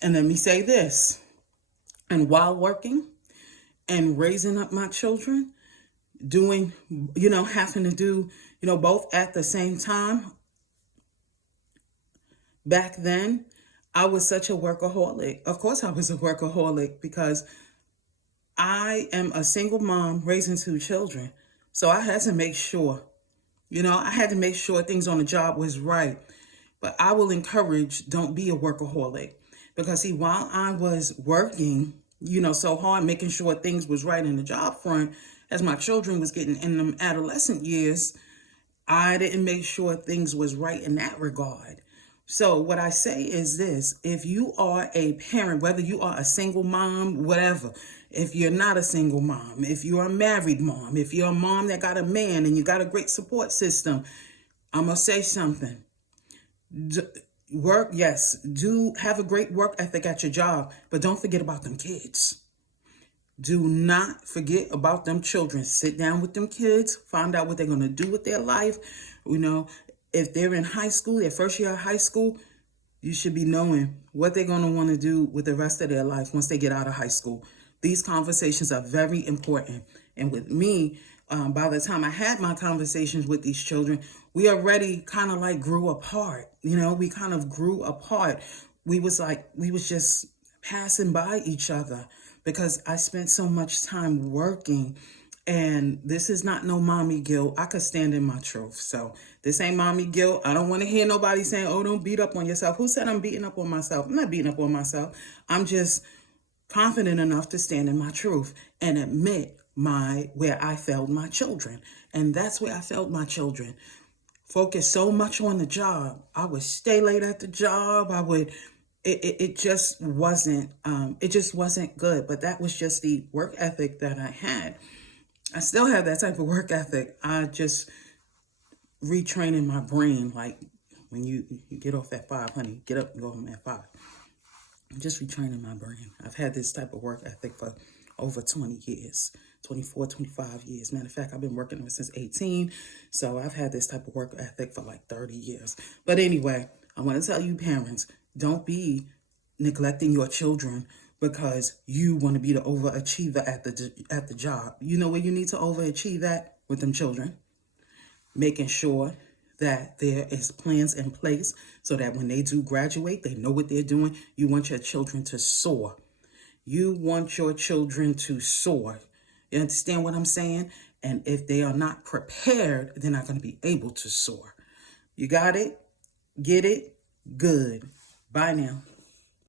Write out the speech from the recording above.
And let me say this, and while working and raising up my children, doing, having to do, both at the same time, back then, I was such a workaholic. Of course, I was a workaholic because I am a single mom raising two children. So I had to make sure, I had to make sure things on the job was right. But I will encourage, don't be a workaholic. Because see, while I was working, so hard, making sure things was right in the job front, as my children was getting in them adolescent years, I didn't make sure things was right in that regard. So what I say is this, if you are a parent, whether you are a single mom, whatever, if you're not a single mom, if you're a married mom, if you're a mom that got a man and you got a great support system, I'm going to say something. Work, yes, do have a great work ethic at your job, but don't forget about them kids. Do not forget about them children. Sit down with them kids, find out what they're going to do with their life. If they're in high school, their first year of high school, you should be knowing what they're going to want to do with the rest of their life once they get out of high school. These conversations are very important. And with me, by the time I had my conversations with these children, we already kind of like grew apart. We kind of grew apart. We was just passing by each other because I spent so much time working. And this is not no mommy guilt. I could stand in my truth. So this ain't mommy guilt. I don't want to hear nobody saying, oh, don't beat up on yourself. Who said I'm beating up on myself? I'm not beating up on myself. I'm just confident enough to stand in my truth and admit where I failed my children. And that's where I failed my children. Focus so much on the job. I would stay late at the job. It just wasn't good. But that was just the work ethic that I had. I still have that type of work ethic. I just retraining my brain. Like when you get off at 5, honey, get up and go home at 5. I'm just retraining my brain. I've had this type of work ethic for over 20 years, 24, 25 years. Matter of fact, I've been working ever since 18. So I've had this type of work ethic for like 30 years. But anyway, I want to tell you parents, don't be neglecting your children because you want to be the overachiever at the job. You know where you need to overachieve at? With them children. Making sure that there is plans in place so that when they do graduate, they know what they're doing. You want your children to soar. You want your children to soar. You understand what I'm saying? And if they are not prepared, they're not going to be able to soar. You got it? Get it? Good. Bye now.